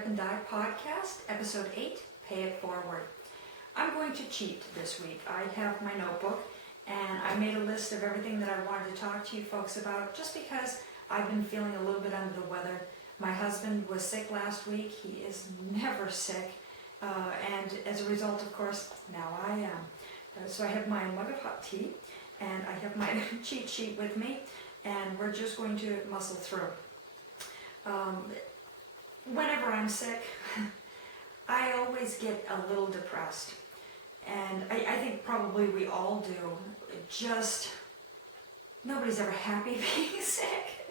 Up and Die Podcast, Episode 8, Pay It Forward. I'm going to cheat this week. I have my notebook, and I made a list of everything that I wanted to talk to you folks about, just because I've been feeling a little bit under the weather. My husband was sick last week. He is never sick, and as a result, of course, now I am. So I have my mug of hot tea, and I have my cheat sheet with me, and we're just going to muscle through. Whenever I'm sick, I always get a little depressed, and I think probably we all do. Nobody's ever happy being sick,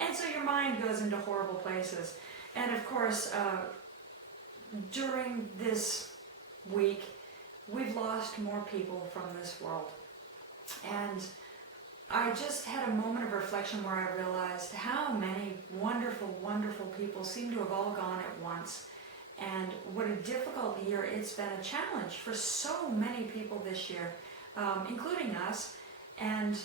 and so your mind goes into horrible places. And of course, during this week, we've lost more people from this world, and I just had a moment of reflection where I realized how many wonderful, wonderful people seem to have all gone at once, and what a difficult year. It's been a challenge for so many people this year, including us, and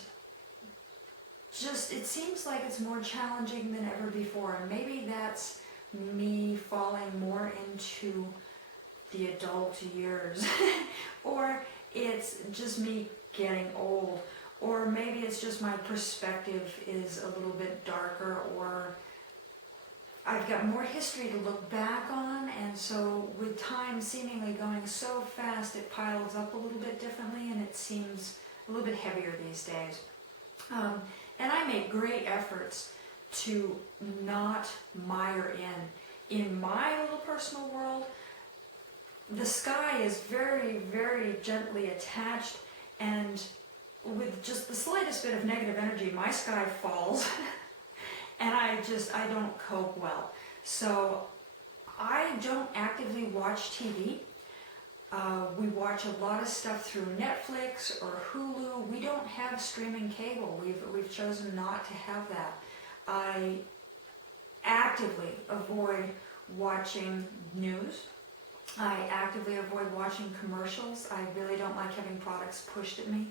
just it seems like it's more challenging than ever before. And maybe that's me falling more into the adult years, or it's just me getting old. Or maybe it's just my perspective is a little bit darker, or I've got more history to look back on, and so with time seemingly going so fast, it piles up a little bit differently, and it seems a little bit heavier these days. And I make great efforts to not mire in my little personal world. The sky is very, very gently attached, and with just the slightest bit of negative energy, my sky falls, and I don't cope well. So I don't actively watch TV. We watch a lot of stuff through Netflix or Hulu. We don't have streaming cable. We've chosen not to have that. I actively avoid watching news. I actively avoid watching commercials. I really don't like having products pushed at me.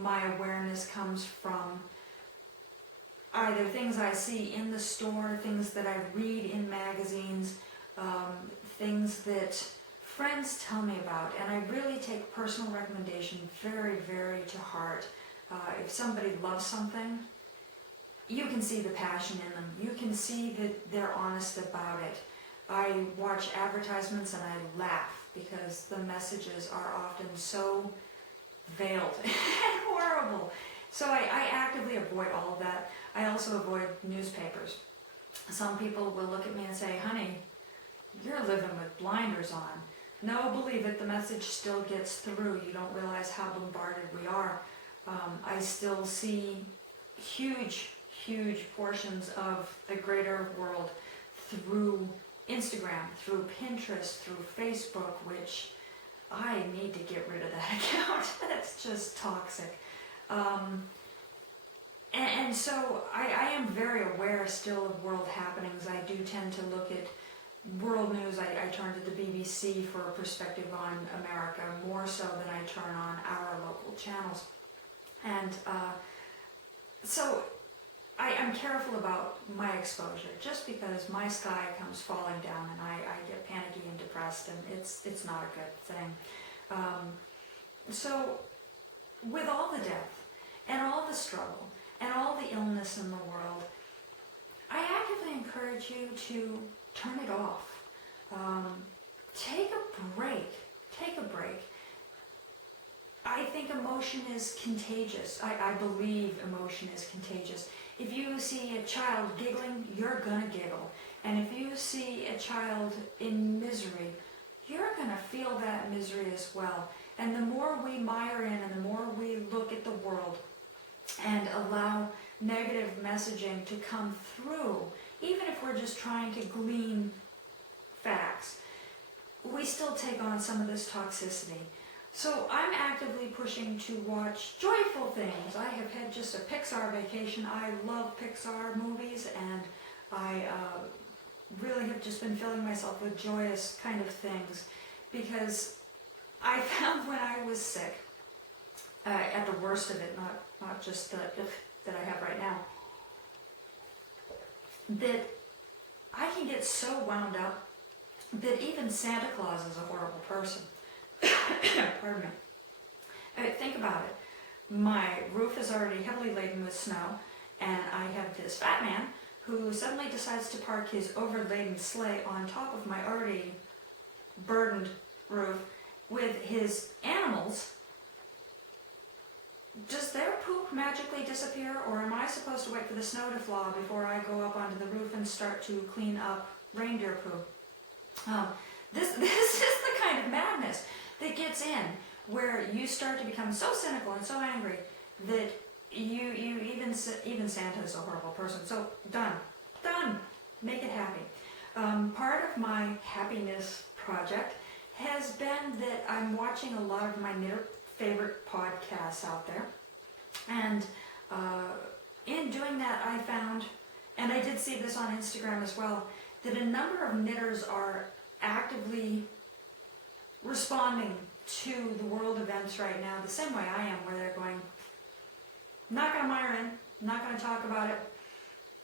My awareness comes from either things I see in the store, things that I read in magazines, things that friends tell me about, and I really take personal recommendation very, very to heart. If somebody loves something, you can see the passion in them. You can see that they're honest about it. I watch advertisements and I laugh because the messages are often so veiled and horrible. So I actively avoid all of that. I also avoid newspapers. Some people will look at me and say, honey, you're living with blinders on. No, believe it, the message still gets through. You don't realize how bombarded we are. I still see huge, huge portions of the greater world through Instagram, through Pinterest, through Facebook, which I need to get rid of that account. That's just toxic. And so I am very aware still of world happenings. I do tend to look at world news. I turn to the BBC for a perspective on America more so than I turn on our local channels. And so I'm careful about my exposure, just because my sky comes falling down and I get panicky and depressed, and it's not a good thing. So with all the death and all the struggle and all the illness in the world, I actively encourage you to turn it off. Take a break. Take a break. I think emotion is contagious. I believe emotion is contagious. If you see a child giggling, you're gonna giggle. And if you see a child in misery, you're gonna feel that misery as well. And the more we mire in and the more we look at the world and allow negative messaging to come through, even if we're just trying to glean facts, we still take on some of this toxicity. So I'm actively pushing to watch joyful things. I have had just a Pixar vacation. I love Pixar movies, and I really have just been filling myself with joyous kind of things, because I found when I was sick, at the worst of it, not just that I have right now, that I can get so wound up that even Santa Claus is a horrible person. Pardon me. I mean, think about it. My roof is already heavily laden with snow, and I have this fat man who suddenly decides to park his overladen sleigh on top of my already burdened roof with his animals. Does their poop magically disappear, or am I supposed to wait for the snow to thaw before I go up onto the roof and start to clean up reindeer poop? This is the kind of madness that gets in where you start to become so cynical and so angry that you even Santa is a horrible person. So done, make it happy. Part of my happiness project has been that I'm watching a lot of my favorite podcasts out there, and in doing that I found, and I did see this on Instagram as well, that a number of knitters are actively responding to the world events right now the same way I am, where they're going, not going to mire in, not going to talk about it,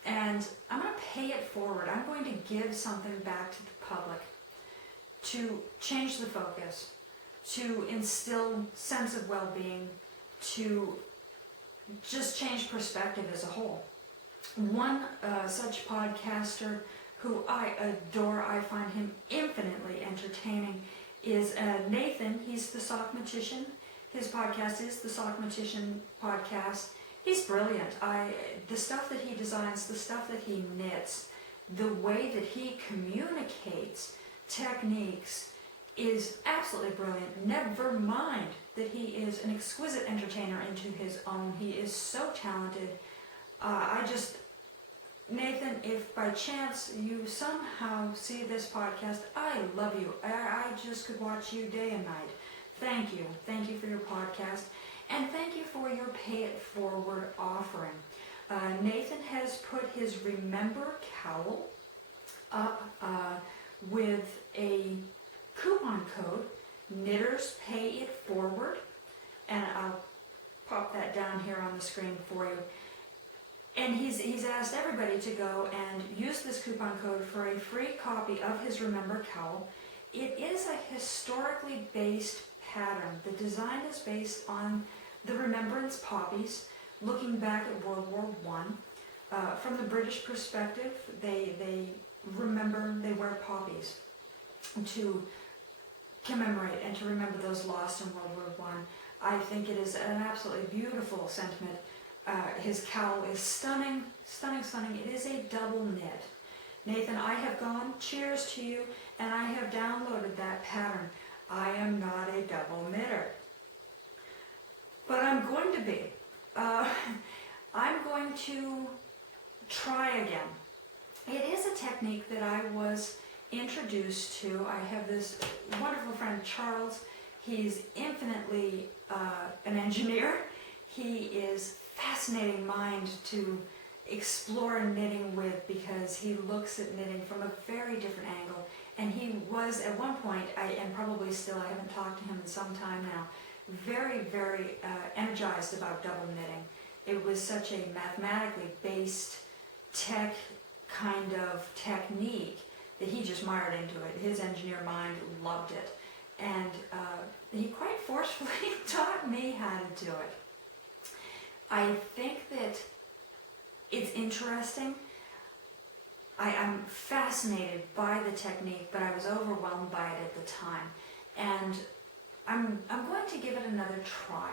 and I'm going to pay it forward. I'm going to give something back to the public to change the focus, to instill sense of well-being, to just change perspective as a whole. One such podcaster who I adore, I find him infinitely entertaining, is Nathan. He's the Sockmatician. His podcast is the Sockmatician Podcast. He's brilliant. The stuff that he designs, the stuff that he knits, the way that he communicates techniques is absolutely brilliant. Never mind that he is an exquisite entertainer into his own. He is so talented. Nathan, if by chance you somehow see this podcast, I love you. I just could watch you day and night. Thank you. Thank you for your podcast. And thank you for your Pay It Forward offering. Nathan has put his Remember cowl up with a coupon code, Knitters Pay It Forward. And I'll pop that down here on the screen for you. And he's asked everybody to go and use this coupon code for a free copy of his Remember cowl. It is a historically based pattern. The design is based on the Remembrance poppies, looking back at World War I. From the British perspective, they wear poppies to commemorate and to remember those lost in World War I. I think it is an absolutely beautiful sentiment. His cowl is stunning, stunning, stunning. It is a double knit. Nathan, I have gone, cheers to you, and I have downloaded that pattern. I am not a double knitter, but I'm going to be. I'm going to try again. It is a technique that I was introduced to. I have this wonderful friend, Charles. He's infinitely an engineer. He is fascinating mind to explore knitting with, because he looks at knitting from a very different angle. And he was at one point, and probably still, I haven't talked to him in some time now, very, very energized about double knitting. It was such a mathematically based tech kind of technique that he just mired into it. His engineer mind loved it. And he quite forcefully taught me how to do it. I think that it's interesting. I'm fascinated by the technique, but I was overwhelmed by it at the time. And I'm going to give it another try,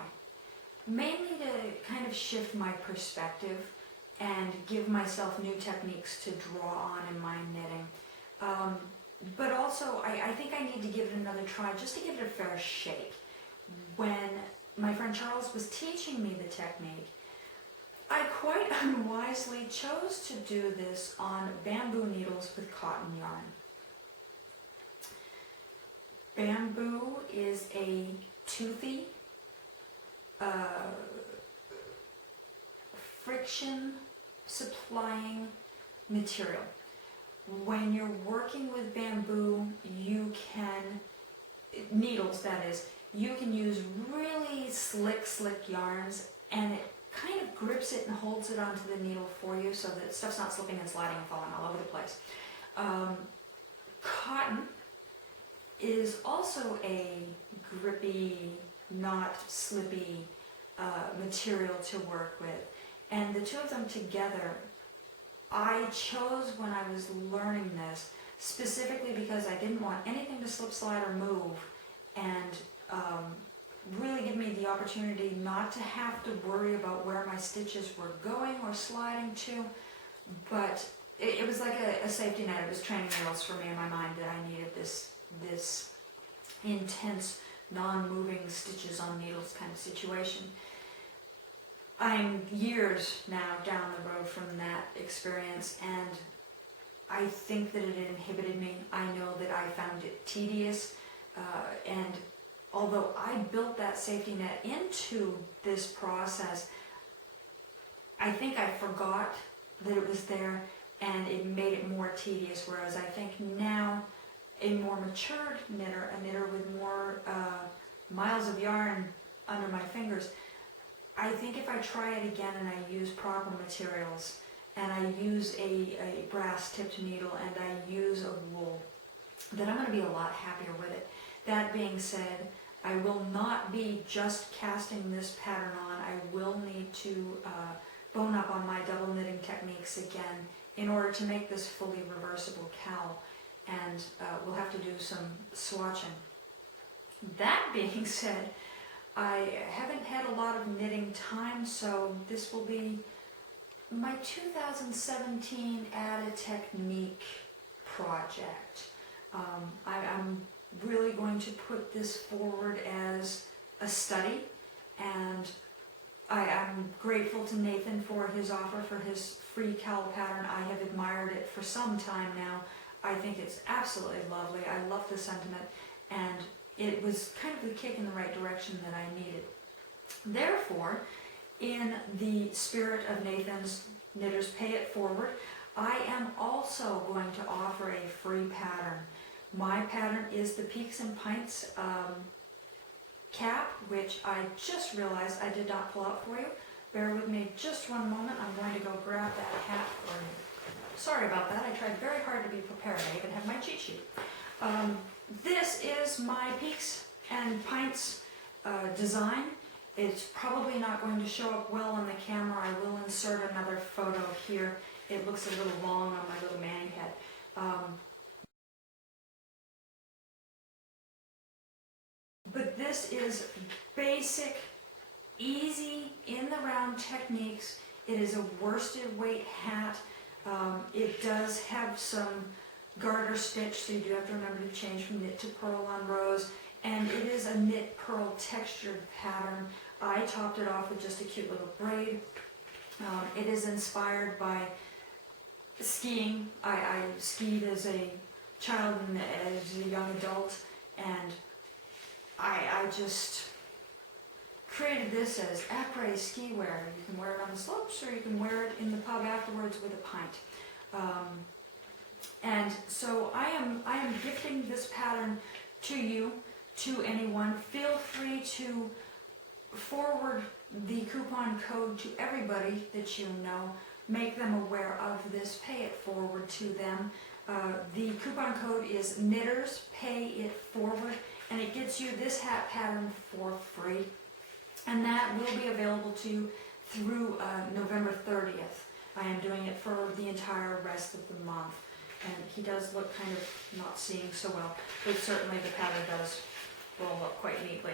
mainly to kind of shift my perspective and give myself new techniques to draw on in my knitting. But also, I think I need to give it another try just to give it a fair shake. When my friend Charles was teaching me the technique, I quite unwisely chose to do this on bamboo needles with cotton yarn. Bamboo is a toothy, friction supplying material. When you're working with bamboo, you can, needles that is, you can use really slick yarns, and it kind of grips it and holds it onto the needle for you so that stuff's not slipping and sliding and falling all over the place. Cotton is also a grippy, not slippy material to work with. And the two of them together, I chose when I was learning this, specifically because I didn't want anything to slip, slide, or move, and really give me the opportunity not to have to worry about where my stitches were going or sliding to. But it was like a safety net. It was training wheels for me in my mind that I needed this intense, non-moving stitches on needles kind of situation. I'm years now down the road from that experience, and I think that it inhibited me. I know that I found it tedious, and although I built that safety net into this process, I think I forgot that it was there, and it made it more tedious, whereas I think now a more matured knitter, a knitter with more miles of yarn under my fingers, I think if I try it again and I use proper materials, and I use a brass tipped needle, and I use a wool, then I'm going to be a lot happier with it. That being said, I will not be just casting this pattern on. I will need to bone up on my double knitting techniques again in order to make this fully reversible cowl, and we'll have to do some swatching. That being said, I haven't had a lot of knitting time, so this will be my 2017 Add a Technique project. I'm really going to put this forward as a study, and I'm grateful to Nathan for his offer for his free cowl pattern. I have admired it for some time now. I think it's absolutely lovely. I love the sentiment, and it was kind of the kick in the right direction that I needed. Therefore, in the spirit of Nathan's Knitters Pay It Forward, I am also going to offer a free pattern. My pattern is the Peaks and Pints cap, which I just realized I did not pull out for you. Bear with me just one moment. I'm going to go grab that hat for you. Sorry about that. I tried very hard to be prepared. I even have my cheat sheet. This is my Peaks and Pints design. It's probably not going to show up well on the camera. I will insert another photo here. It looks a little long on my little mani head. But this is basic, easy, in the round techniques. It is a worsted weight hat. It does have some garter stitch, so you do have to remember to change from knit to purl on rows. And it is a knit purl textured pattern. I topped it off with just a cute little braid. It is inspired by skiing. I skied as a child and as a young adult, and I just created this as après ski wear. You can wear it on the slopes, or you can wear it in the pub afterwards with a pint. And so I am gifting this pattern to you, to anyone. Feel free to forward the coupon code to everybody that you know. Make them aware of this. Pay it forward to them. The coupon code is Knitters Pay It Forward, and it gets you this hat pattern for free. And that will be available to you through November 30th. I am doing it for the entire rest of the month. And he does look kind of not seeing so well, but certainly the pattern does roll up quite neatly.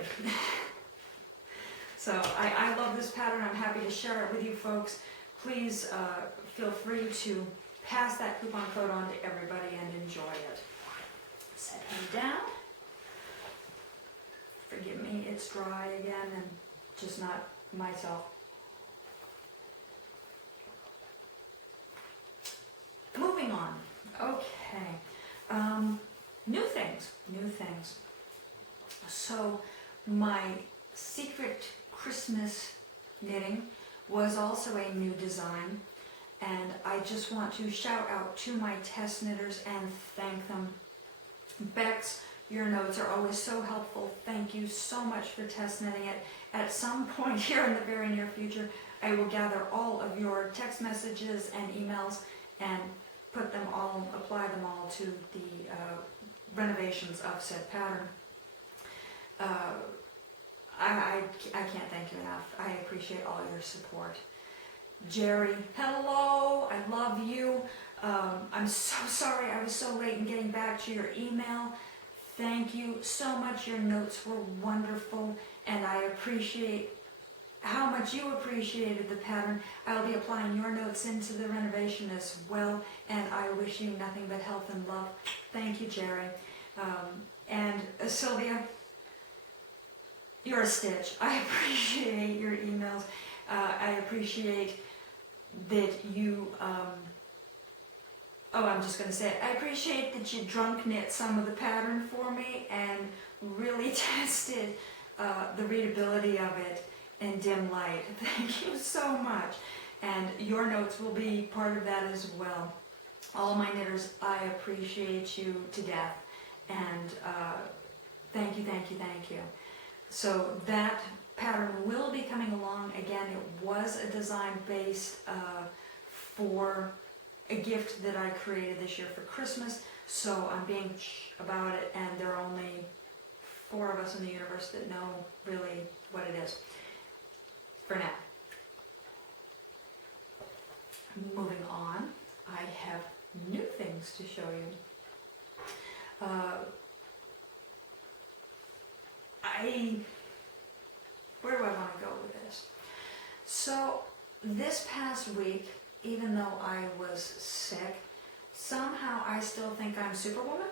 So I love this pattern. I'm happy to share it with you folks. Please feel free to pass that coupon code on to everybody and enjoy it. Set him down. Forgive me, it's dry again and just not myself. Moving on. Okay. New things. So my secret Christmas knitting was also a new design, and I just want to shout out to my test knitters and thank them. Bex, your notes are always so helpful. Thank you so much for test knitting it. At some point here in the very near future, I will gather all of your text messages and emails and put them all, apply them all to the renovations of said pattern. I can't thank you enough. I appreciate all your support. Jerry, hello, I love you. I'm so sorry I was so late in getting back to your email. Thank you so much. Your notes were wonderful, and I appreciate how much you appreciated the pattern. I'll be applying your notes into the renovation as well, and I wish you nothing but health and love. Thank you, Jerry. And Sylvia, you're a stitch. I appreciate your emails. I appreciate that you, I'm just going to say it. I appreciate that you drunk knit some of the pattern for me and really tested the readability of it in dim light. Thank you so much. And your notes will be part of that as well. All my knitters, I appreciate you to death. And thank you, thank you, thank you. So that pattern will be coming along. Again, it was a design based for a gift that I created this year for Christmas. So I'm being about it, and there are only 4 of us in the universe that know really what it is. For now. Moving on, I have new things to show you. Where do I want to go with this? So this past week, even though I was sick, somehow I still think I'm Superwoman.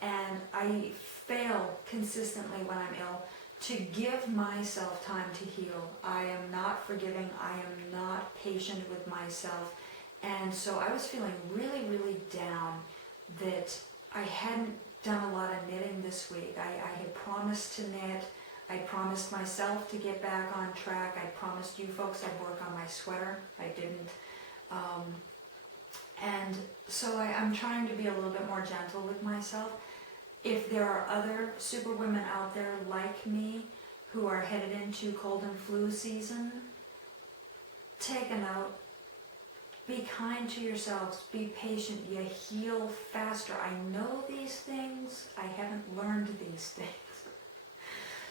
And I fail consistently when I'm ill to give myself time to heal. I am not forgiving. I am not patient with myself. And so I was feeling really, really down that I hadn't done a lot of knitting this week. I had promised to knit. I promised myself to get back on track. I promised you folks I'd work on my sweater. I didn't. And so I'm trying to be a little bit more gentle with myself. If there are other superwomen out there like me who are headed into cold and flu season, take a note. Be kind to yourselves. Be patient. You heal faster. I know these things. I haven't learned these things.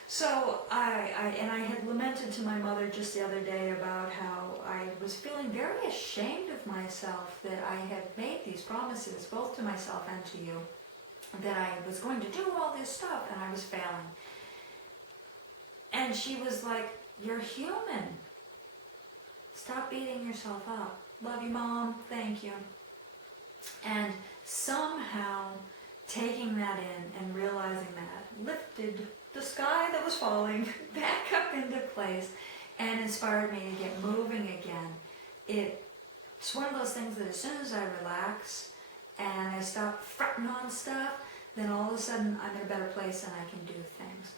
So I had lamented to my mother just the other day about how I was feeling very ashamed of myself that I had made these promises, both to myself and to you, that I was going to do all this stuff and I was failing. And she was like, "You're human. Stop beating yourself up. Love you, Mom. Thank you." And somehow taking that in and realizing that lifted the sky that was falling back up into place and inspired me to get moving again. It's one of those things that as soon as I relax and I stop fretting on stuff, then all of a sudden I'm in a better place and I can do things.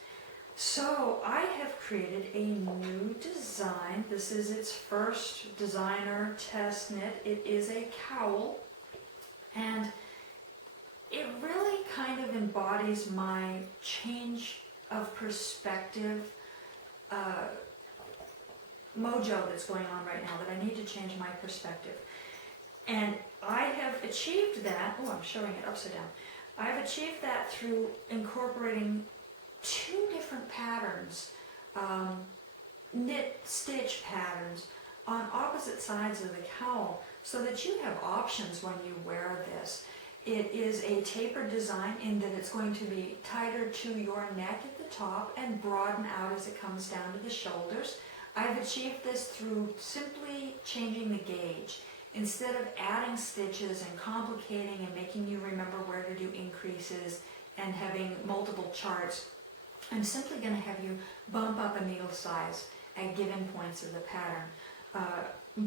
So I have created a new design. This is its first designer test knit. It is a cowl, and it really kind of embodies my change of perspective mojo that's going on right now, that I need to change my perspective. And I have achieved that. Oh, I'm showing it upside down. I've achieved that through incorporating 2 different patterns, knit stitch patterns on opposite sides of the cowl, so that you have options when you wear this. It is a tapered design in that it's going to be tighter to your neck at the top and broaden out as it comes down to the shoulders. I've achieved this through simply changing the gauge. Instead of adding stitches and complicating and making you remember where to do increases and having multiple charts, I'm simply going to have you bump up a needle size at given points of the pattern.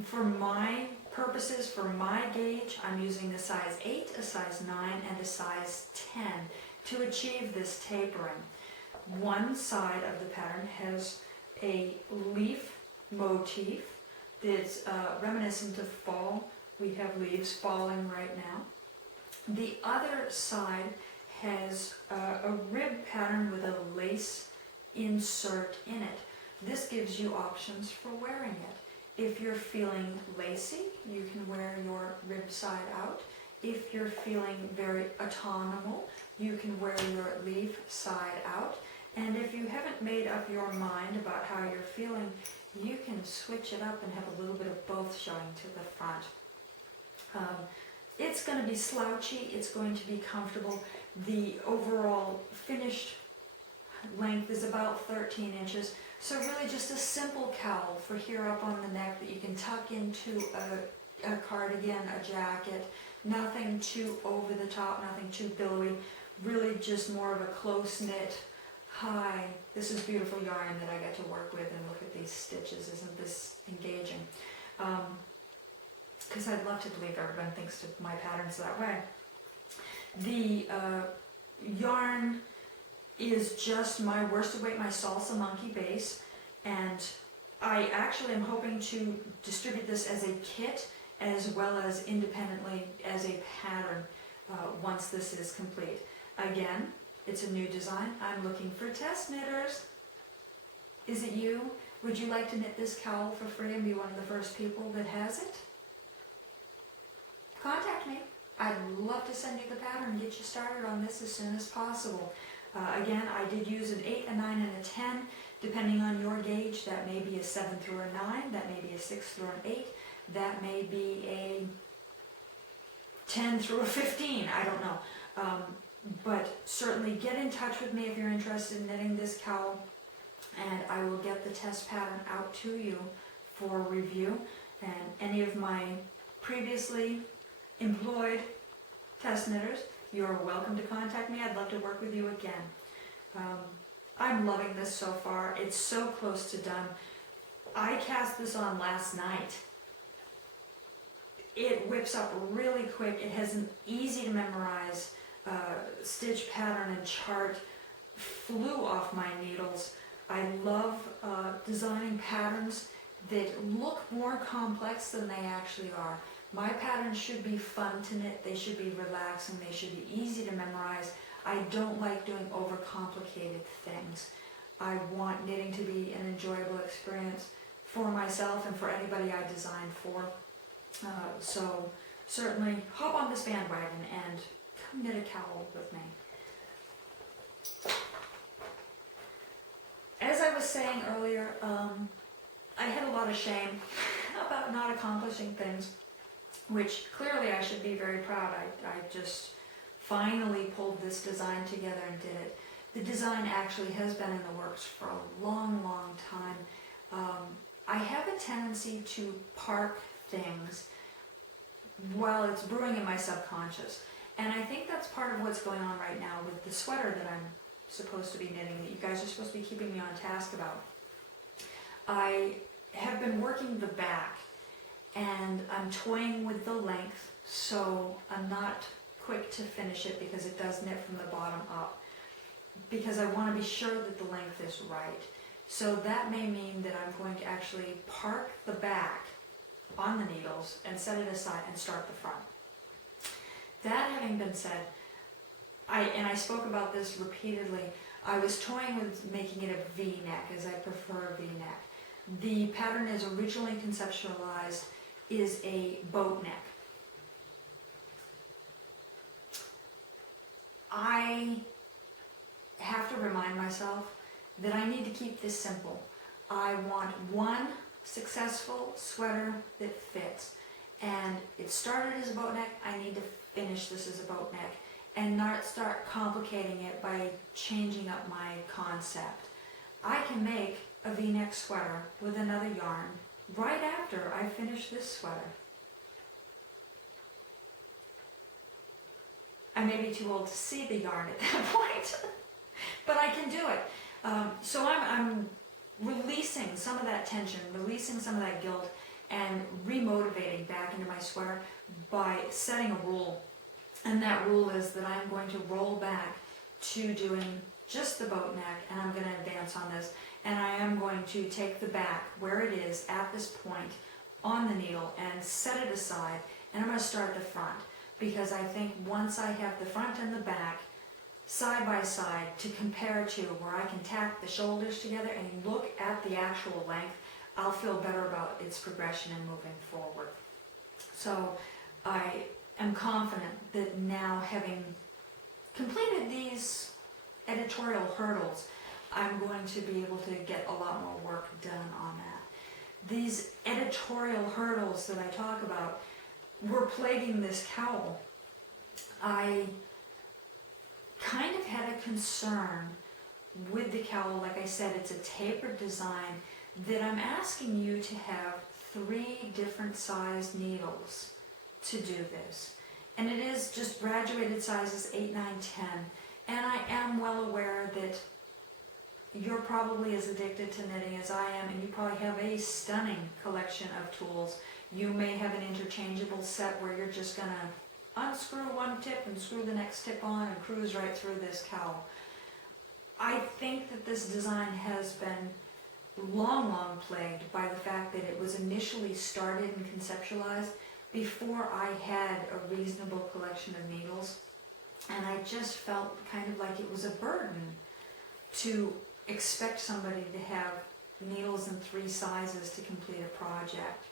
For my purposes, for my gauge, I'm using a size 8, a size 9, and a size 10 to achieve this tapering. One side of the pattern has a leaf motif that's reminiscent of fall. We have leaves falling right now. The other side has a rib pattern with a lace insert in it. This gives you options for wearing it. If you're feeling lacy, you can wear your rib side out. If you're feeling very autonomous, you can wear your leaf side out. And if you haven't made up your mind about how you're feeling, you can switch it up and have a little bit of both showing to the front. It's going to be slouchy, it's going to be comfortable. The overall finished length is about 13 inches. So really just a simple cowl for here up on the neck that you can tuck into a cardigan, a jacket. Nothing too over the top, nothing too billowy. Really just more of a close-knit, high. This is beautiful yarn that I get to work with, and look at these stitches. Isn't this engaging? Because I'd love to believe everyone thinks to my patterns that way. The yarn is just my worsted weight, my salsa monkey base, and I actually am hoping to distribute this as a kit as well as independently as a pattern once this is complete. Again, it's a new design. I'm looking for test knitters. Is it you? Would you like to knit this cowl for free and be one of the first people that has it? Contact me. I'd love to send you the pattern and get you started on this as soon as possible. Again, I did use an 8, a 9, and a 10. Depending on your gauge, that may be a 7 through a 9, that may be a 6 through an 8, that may be a 10 through a 15, I don't know. But certainly get in touch with me if you're interested in knitting this cowl, and I will get the test pattern out to you for review. And any of my previously employed test knitters, you're welcome to contact me. I'd love to work with you again. I'm loving this so far. It's so close to done. I cast this on last night. It whips up really quick. It has an easy to memorize stitch pattern and chart. Flew off my needles. I love designing patterns that look more complex than they actually are. My patterns should be fun to knit, they should be relaxing, they should be easy to memorize. I don't like doing overcomplicated things. I want knitting to be an enjoyable experience for myself and for anybody I design for. So certainly hop on this bandwagon and come knit a cowl with me. As I was saying earlier, I had a lot of shame about not accomplishing things, which clearly I should be very proud. I just finally pulled this design together and did it. The design actually has been in the works for a long, long time. I have a tendency to park things while it's brewing in my subconscious. And I think that's part of what's going on right now with the sweater that I'm supposed to be knitting, that you guys are supposed to be keeping me on task about. I have been working the back, and I'm toying with the length, so I'm not quick to finish it because it does knit from the bottom up, because I want to be sure that the length is right. So that may mean that I'm going to actually park the back on the needles and set it aside and start the front. That having been said, I spoke about this repeatedly, I was toying with making it a V-neck, as I prefer a V-neck. The pattern as originally conceptualized is a boat neck. I have to remind myself that I need to keep this simple. I want one successful sweater that fits. And it started as a boat neck, I need to finish this as a boat neck and not start complicating it by changing up my concept. I can make a V-neck sweater with another yarn right after I finish this sweater. I may be too old to see the yarn at that point, but I can do it. So I'm releasing some of that tension, releasing some of that guilt, and remotivating back into my sweater by setting a rule. And that rule is that I'm going to roll back to doing just the boat neck, and I'm going to advance on this. And I am going to take the back where it is at this point on the needle and set it aside, and I'm going to start the front, because I think once I have the front and the back side by side to compare to, where I can tack the shoulders together and look at the actual length, I'll feel better about its progression and moving forward. So I am confident that now, having completed these editorial hurdles, I'm going to be able to get a lot more work done on that. These editorial hurdles that I talk about were plaguing this cowl. I kind of had a concern with the cowl. Like I said, it's a tapered design that I'm asking you to have 3 different sized needles to do this. And it is just graduated sizes 8, 9, 10. And I am well aware that you're probably as addicted to knitting as I am, and you probably have a stunning collection of tools. You may have an interchangeable set where you're just going to unscrew one tip and screw the next tip on and cruise right through this cowl. I think that this design has been long plagued by the fact that it was initially started and conceptualized before I had a reasonable collection of needles, and I just felt kind of like it was a burden to expect somebody to have needles in 3 sizes to complete a project.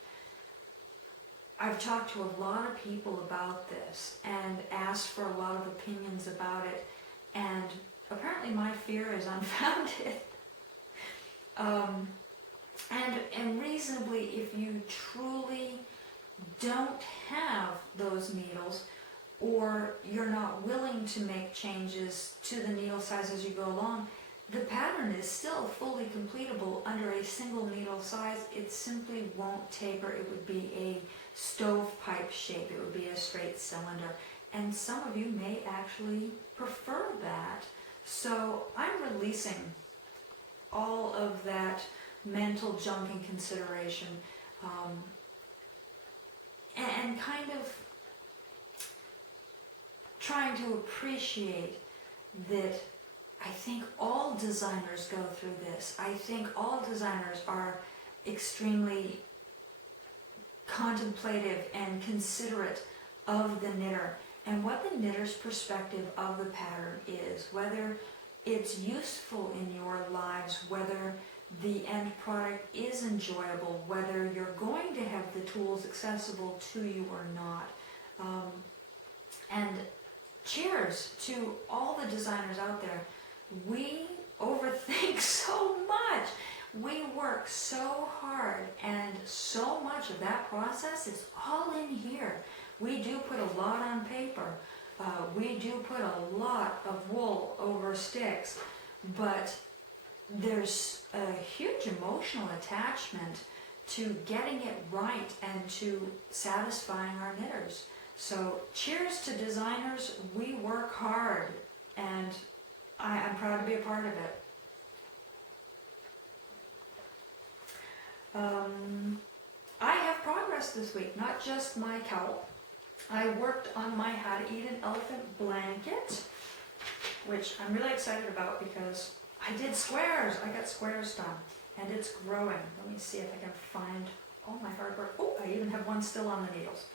I've talked to a lot of people about this and asked for a lot of opinions about it, and apparently my fear is unfounded. And reasonably, if you truly don't have those needles, or you're not willing to make changes to the needle size as you go along, the pattern is still fully completable under a single needle size. It simply won't taper. It would be a stovepipe shape. It would be a straight cylinder. And some of you may actually prefer that. So I'm releasing all of that mental junk and consideration, and kind of trying to appreciate that I think all designers go through this. I think all designers are extremely contemplative and considerate of the knitter and what the knitter's perspective of the pattern is, whether it's useful in your lives, whether the end product is enjoyable, whether you're going to have the tools accessible to you or not. And cheers to all the designers out there. We overthink so much. We work so hard, and so much of that process is all in here. We do put a lot on paper. We do put a lot of wool over sticks, but there's a huge emotional attachment to getting it right and to satisfying our knitters. So cheers to designers. We work hard, and I'm proud to be a part of it. I have progress this week, not just my cowl. I worked on my How to Eat an Elephant blanket, which I'm really excited about because I did squares. I got squares done, and it's growing. Let me see if I can find all my hard work. Oh, I even have one still on the needles.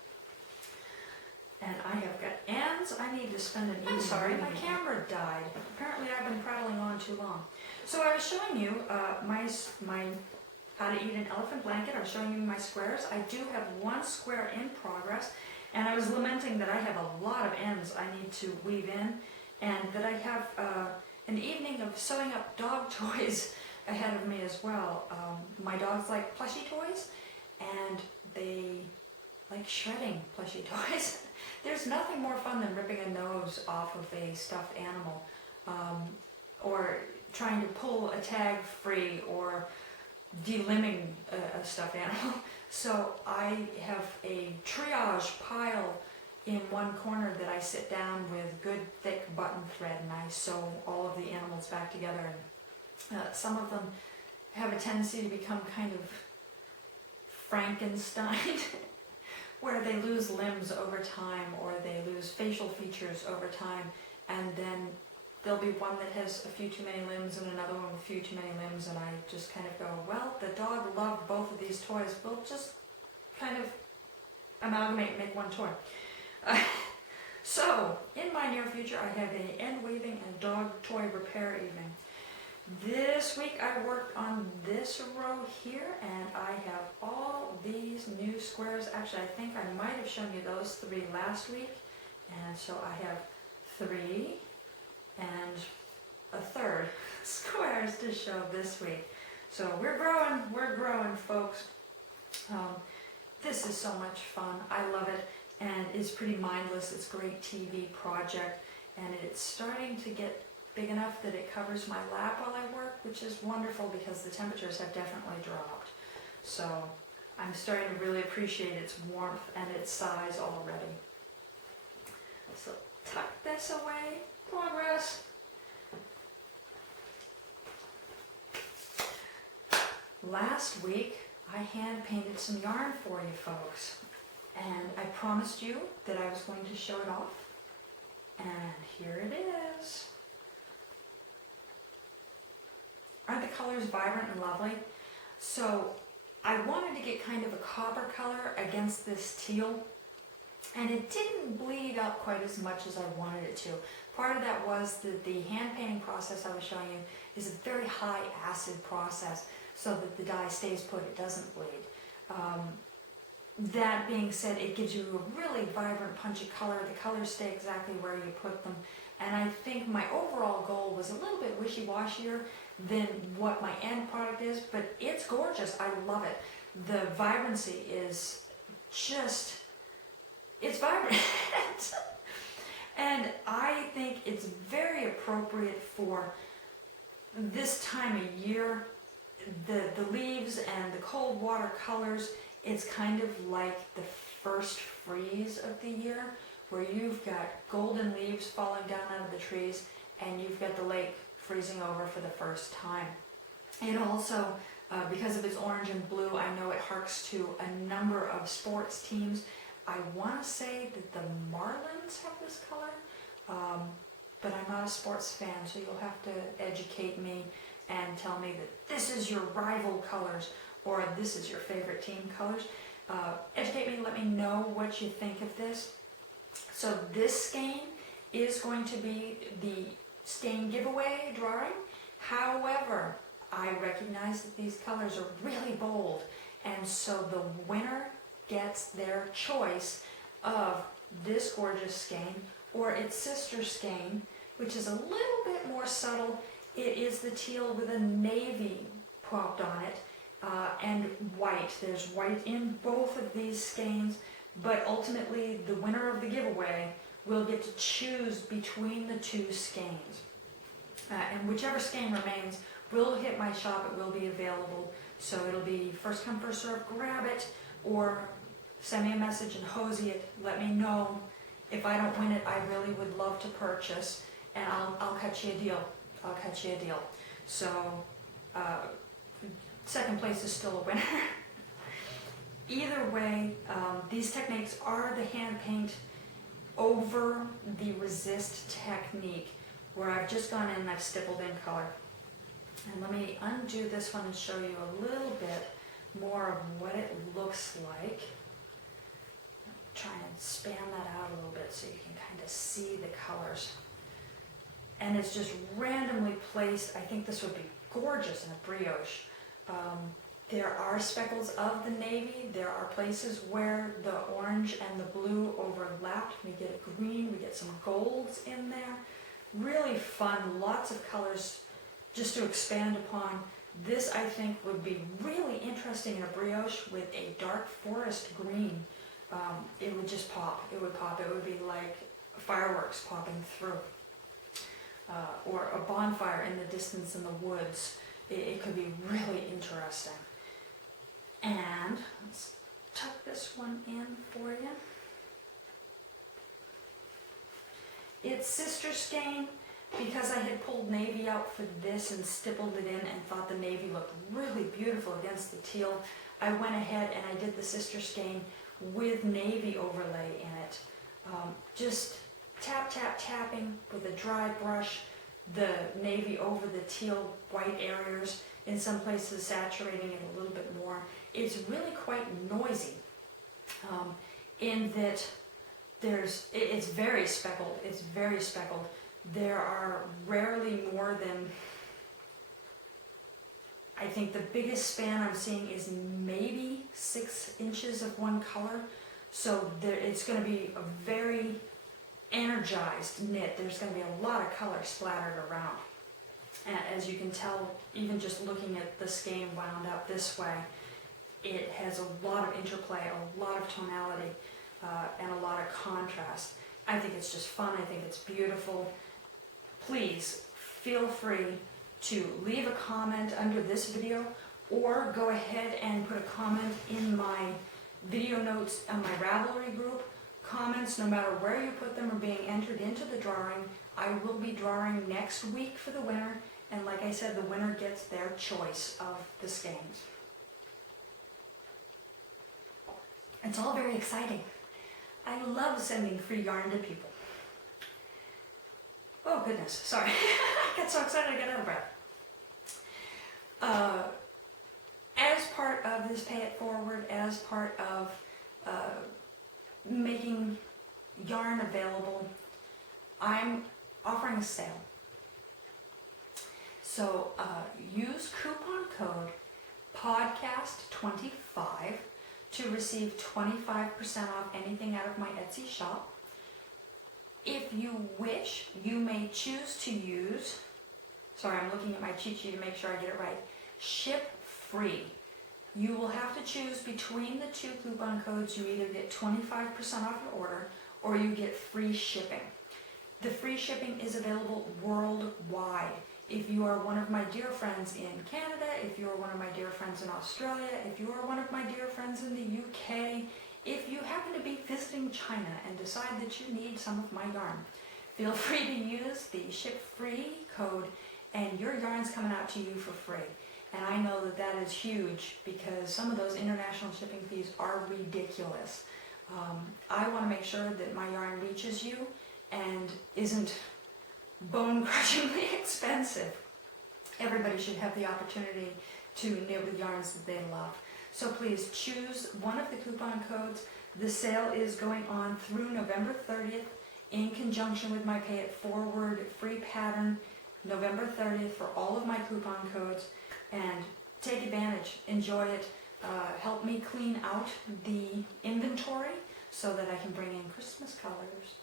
And I have got ends. I need to spend an evening. I'm sorry, my camera died. Apparently I've been prattling on too long. So I was showing you my How to Eat an Elephant blanket. I was showing you my squares. I do have one square in progress, and I was lamenting that I have a lot of ends I need to weave in, and that I have an evening of sewing up dog toys ahead of me as well. My dogs like plushy toys, and they like shredding plushy toys. There's nothing more fun than ripping a nose off of a stuffed animal, or trying to pull a tag free, or delimbing a stuffed animal. So I have a triage pile in one corner that I sit down with good thick button thread, and I sew all of the animals back together. And some of them have a tendency to become kind of Frankenstein, where they lose limbs over time, or they lose facial features over time, and then there'll be one that has a few too many limbs and another one with a few too many limbs, and I just kind of go, well, the dog loved both of these toys. We'll just kind of amalgamate and make one toy. So, in my near future, I have an end weaving and dog toy repair evening. This week I worked on this row here, and I have all these new squares. Actually, I think I might have shown you those 3 last week. And so I have 3 and a third squares to show this week. So we're growing, folks. This is so much fun. I love it, and it's pretty mindless. It's a great TV project, and it's starting to get big enough that it covers my lap while I work, which is wonderful because the temperatures have definitely dropped. So I'm starting to really appreciate its warmth and its size already. So tuck this away. Progress. Last week, I hand painted some yarn for you folks, and I promised you that I was going to show it off, and here it is. Aren't the colors vibrant and lovely? So I wanted to get kind of a copper color against this teal, and it didn't bleed up quite as much as I wanted it to. Part of that was that the hand painting process I was showing you is a very high acid process, so that the dye stays put, it doesn't bleed. That being said, it gives you a really vibrant, punchy color. The colors stay exactly where you put them. And I think my overall goal was a little bit wishy-washier than what my end product is, but it's gorgeous. I love it. The vibrancy is just, it's vibrant. And I think it's very appropriate for this time of year. The leaves and the cold water colors, it's kind of like the first freeze of the year, where you've got golden leaves falling down out of the trees and you've got the lake freezing over for the first time. And also, because of its orange and blue, I know it harks to a number of sports teams. I want to say that the Marlins have this color, but I'm not a sports fan, so you'll have to educate me and tell me that this is your rival colors or this is your favorite team colors. Educate me, let me know what you think of this. So this skein is going to be the skein giveaway drawing. However, I recognize that these colors are really bold, and so the winner gets their choice of this gorgeous skein or its sister skein, which is a little bit more subtle. It is the teal with a navy propped on it, and white. There's white in both of these skeins, but ultimately the winner of the giveaway will get to choose between the 2 skeins. And whichever skein remains will hit my shop. It will be available. So it'll be first come, first serve, grab it, or send me a message and hosey it. Let me know. If I don't win it, I really would love to purchase, and I'll cut you a deal. I'll cut you a deal. So, second place is still a winner. Either way, these techniques are the hand paint over the resist technique, where I've just gone in and I've stippled in color. And let me undo this one and show you a little bit more of what it looks like. Try and span that out a little bit so you can kind of see the colors. And it's just randomly placed. I think this would be gorgeous in a brioche. There are speckles of the navy. There are places where the orange and the blue overlap. We get green, we get some golds in there. Really fun, lots of colors just to expand upon. This, I think, would be really interesting in a brioche with a dark forest green. It would just pop. It would pop. It would be like fireworks popping through. Or a bonfire in the distance in the woods. It could be really interesting. And let's tuck this one in for you. It's sister skein, because I had pulled navy out for this and stippled it in and thought the navy looked really beautiful against the teal. I went ahead and I did the sister skein with navy overlay in it. Just tapping with a dry brush the navy over the teal white areas, in some places saturating it a little bit more. It's really quite noisy in that it's very speckled. It's very speckled. There are rarely more than, I think the biggest span I'm seeing is maybe 6 inches of one color. So it's going to be a very energized knit. There's going to be a lot of color splattered around. And as you can tell, even just looking at the skein wound up this way, it has a lot of interplay, a lot of tonality, and a lot of contrast. I think it's just fun. I think it's beautiful. Please feel free to leave a comment under this video, or go ahead and put a comment in my video notes on my Ravelry group. Comments, no matter where you put them, are being entered into the drawing. I will be drawing next week for the winner, and like I said, the winner gets their choice of the skeins. It's all very exciting. I love sending free yarn to people. Oh goodness, sorry. I got so excited I got out of breath. As part of this Pay It Forward, as part of making yarn available, I'm offering a sale. So use coupon code podcast25 to receive 25% off anything out of my Etsy shop. If you wish, you may choose to use, sorry, I'm looking at my cheat sheet to make sure I get it right, ship free. You will have to choose between the 2 coupon codes. You either get 25% off your order or you get free shipping. The free shipping is available worldwide. If you are one of my dear friends in Canada, if you are one of my dear friends in Australia, if you are one of my dear friends in the UK, if you happen to be visiting China and decide that you need some of my yarn, feel free to use the ship free code and your yarn's coming out to you for free. And I know that that is huge because some of those international shipping fees are ridiculous. I want to make sure that my yarn reaches you and isn't bone-crushingly expensive. Everybody should have the opportunity to knit with yarns that they love. So please choose one of the coupon codes. The sale is going on through November 30th in conjunction with my Pay It Forward free pattern, November 30th for all of my coupon codes. And take advantage, enjoy it, help me clean out the inventory so that I can bring in Christmas colors.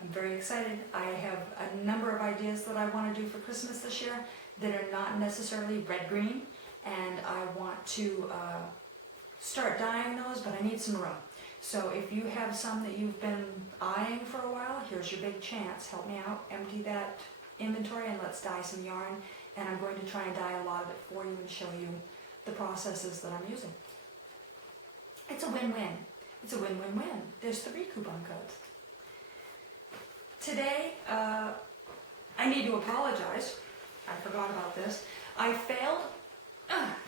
I'm very excited. I have a number of ideas that I want to do for Christmas this year that are not necessarily red-green, and I want to start dyeing those, but I need some room. So if you have some that you've been eyeing for a while, here's your big chance. Help me out, empty that inventory, and let's dye some yarn. And I'm going to try and dye a lot of it for you and show you the processes that I'm using. It's a win-win. It's a win-win-win. There's 3 coupon codes. Today, I need to apologize. I forgot about this. I failed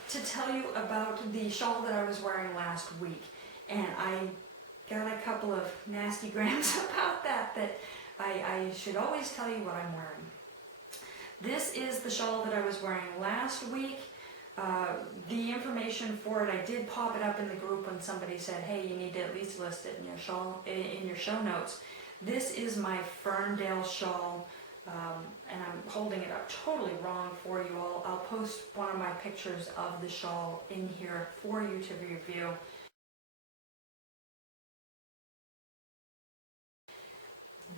to tell you about the shawl that I was wearing last week. And I got a couple of nasty grams about that I should always tell you what I'm wearing. This is the shawl that I was wearing last week. The information for it, I did pop it up in the group when somebody said, hey, you need to at least list it in your show notes. This is my Ferndale shawl, and I'm holding it up totally wrong for you all. I'll post one of my pictures of the shawl in here for you to review.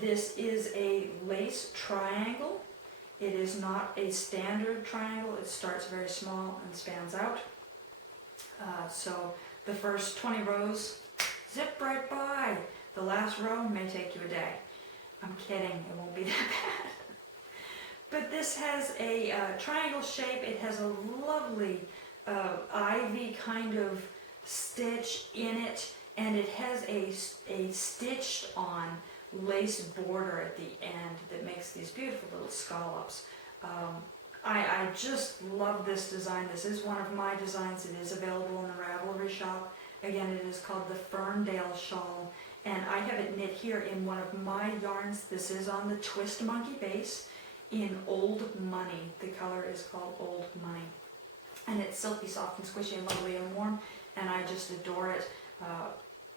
This is a lace triangle. It is not a standard triangle. It starts very small and spans out. So the first 20 rows zip right by. The last row may take you a day. I'm kidding, it won't be that bad. But this has a triangle shape. It has a lovely ivy kind of stitch in it, and it has a stitched on lace border at the end that makes these beautiful little scallops. I just love this design. This is one of my designs. It is available in the Ravelry shop. Again, it is called the Ferndale shawl, and I have it knit here in one of my yarns. This is on the Twist Monkey base in Old Money. The color is called Old Money, and it's silky, soft, and squishy, and lovely and warm, and I just adore it.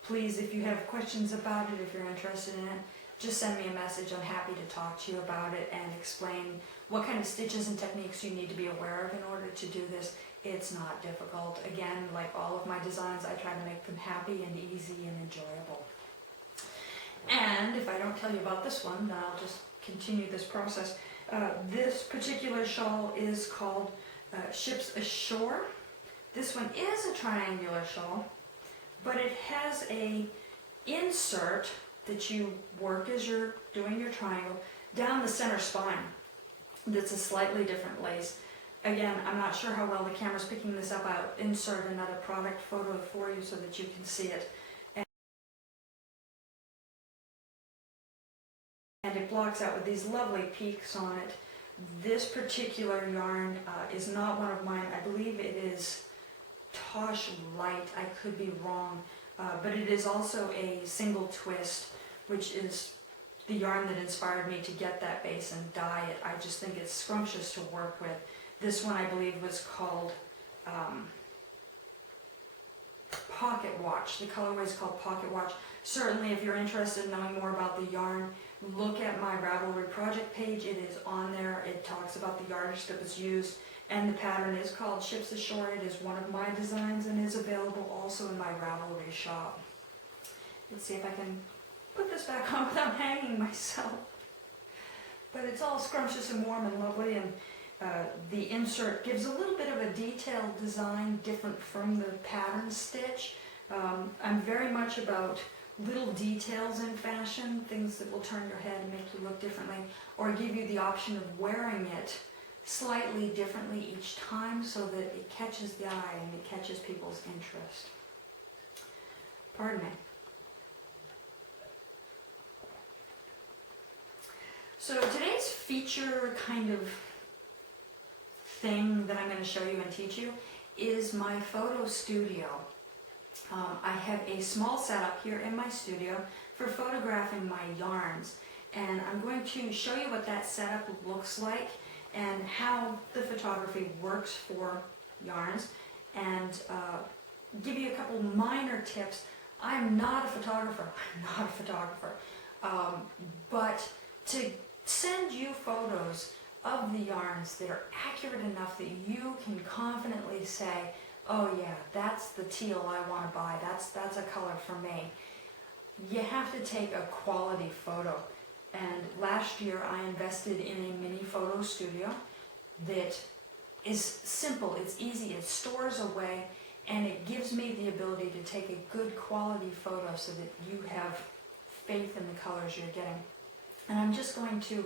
Please, if you have questions about it, if you're interested in it, just send me a message. I'm happy to talk to you about it and explain what kind of stitches and techniques you need to be aware of in order to do this. It's not difficult. Again, like all of my designs, I try to make them happy and easy and enjoyable. And if I don't tell you about this one, then I'll just continue this process. This particular shawl is called Ships Ashore. This one is a triangular shawl, but it has a insert that you work as you're doing your triangle down the center spine. That's a slightly different lace. Again, I'm not sure how well the camera's picking this up. I'll insert another product photo for you so that you can see it. And it blocks out with these lovely peaks on it. This particular yarn is not one of mine. I believe it is Tosh Light. I could be wrong. But it is also a single twist, which is the yarn that inspired me to get that base and dye it. I just think it's scrumptious to work with. This one I believe was called Pocket Watch. The colorway is called Pocket Watch. Certainly if you're interested in knowing more about the yarn, look at my Ravelry project page. It is on there. It talks about the yardage that was used, and the pattern is called Ships Ashore. It is one of my designs and is available also in my Ravelry shop. Let's see if I can put this back on without hanging myself. But it's all scrumptious and warm and lovely, and the insert gives a little bit of a detailed design different from the pattern stitch. I'm very much about little details in fashion, things that will turn your head and make you look differently, or give you the option of wearing it slightly differently each time so that it catches the eye and it catches people's interest. Pardon me. So today's feature kind of thing that I'm going to show you and teach you is my photo studio. I have a small setup here in my studio for photographing my yarns, and I'm going to show you what that setup looks like and how the photography works for yarns, and give you a couple minor tips. I'm not a photographer. But to send you photos of the yarns that are accurate enough that you can confidently say, oh yeah, that's the teal I want to buy, that's a color for me. You have to take a quality photo. And last year I invested in a mini photo studio that is simple, it's easy, it stores away, and it gives me the ability to take a good quality photo so that you have faith in the colors you're getting. And I'm just going to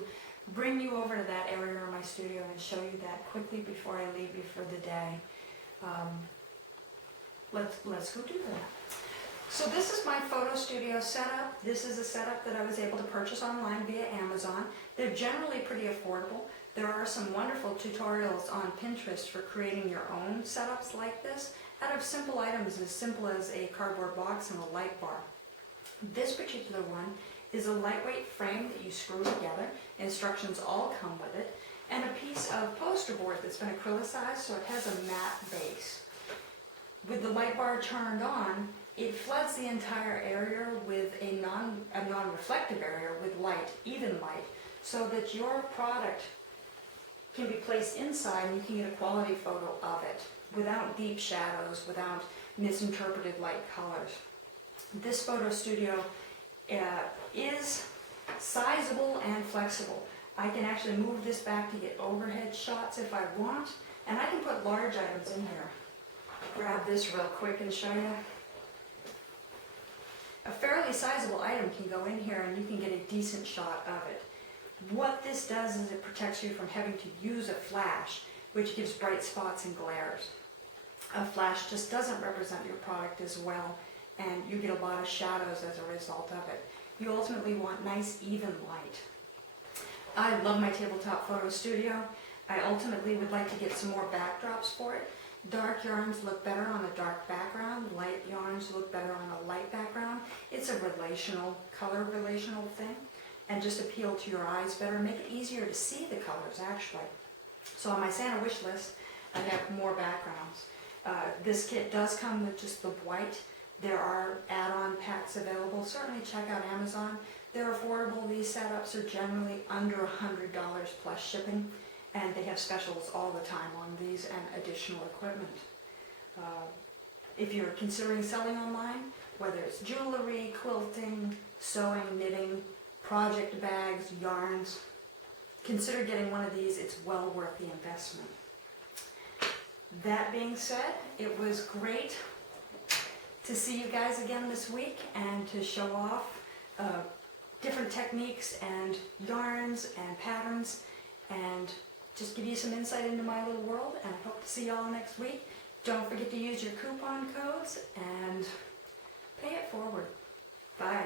bring you over to that area in my studio and show you that quickly before I leave you for the day. Let's go do that. So this is my photo studio setup. This is a setup that I was able to purchase online via Amazon. They're generally pretty affordable. There are some wonderful tutorials on Pinterest for creating your own setups like this out of simple items as simple as a cardboard box and a light bar. This particular one is a lightweight frame that you screw together. Instructions all come with it, and a piece of poster board that's been acrylicized so it has a matte base. With the light bar turned on, it floods the entire area with a non-reflective area with light, even light, so that your product can be placed inside and you can get a quality photo of it without deep shadows, without misinterpreted light colors. This photo studio is sizable and flexible. I can actually move this back to get overhead shots if I want, and I can put large items in here. Grab this real quick and show you. A fairly sizable item can go in here and you can get a decent shot of it. What this does is it protects you from having to use a flash, which gives bright spots and glares. A flash just doesn't represent your product as well, and you get a lot of shadows as a result of it. You ultimately want nice, even light. I love my tabletop photo studio. I ultimately would like to get some more backdrops for it. Dark yarns look better on a dark background. Light yarns look better on a light background. It's a color relational thing, and just appeal to your eyes better, make it easier to see the colors actually. So on my Santa wish list, I have more backgrounds. This kit does come with just the white. There are add-on packs available. Certainly check out Amazon. They're affordable. These setups are generally under $100 plus shipping, and they have specials all the time on these and additional equipment. If you're considering selling online, whether it's jewelry, quilting, sewing, knitting, project bags, yarns, consider getting one of these. It's well worth the investment. That being said, it was great to see you guys again this week and to show off different techniques and yarns and patterns and just give you some insight into my little world, and I hope to see y'all next week. Don't forget to use your coupon codes and pay it forward. Bye.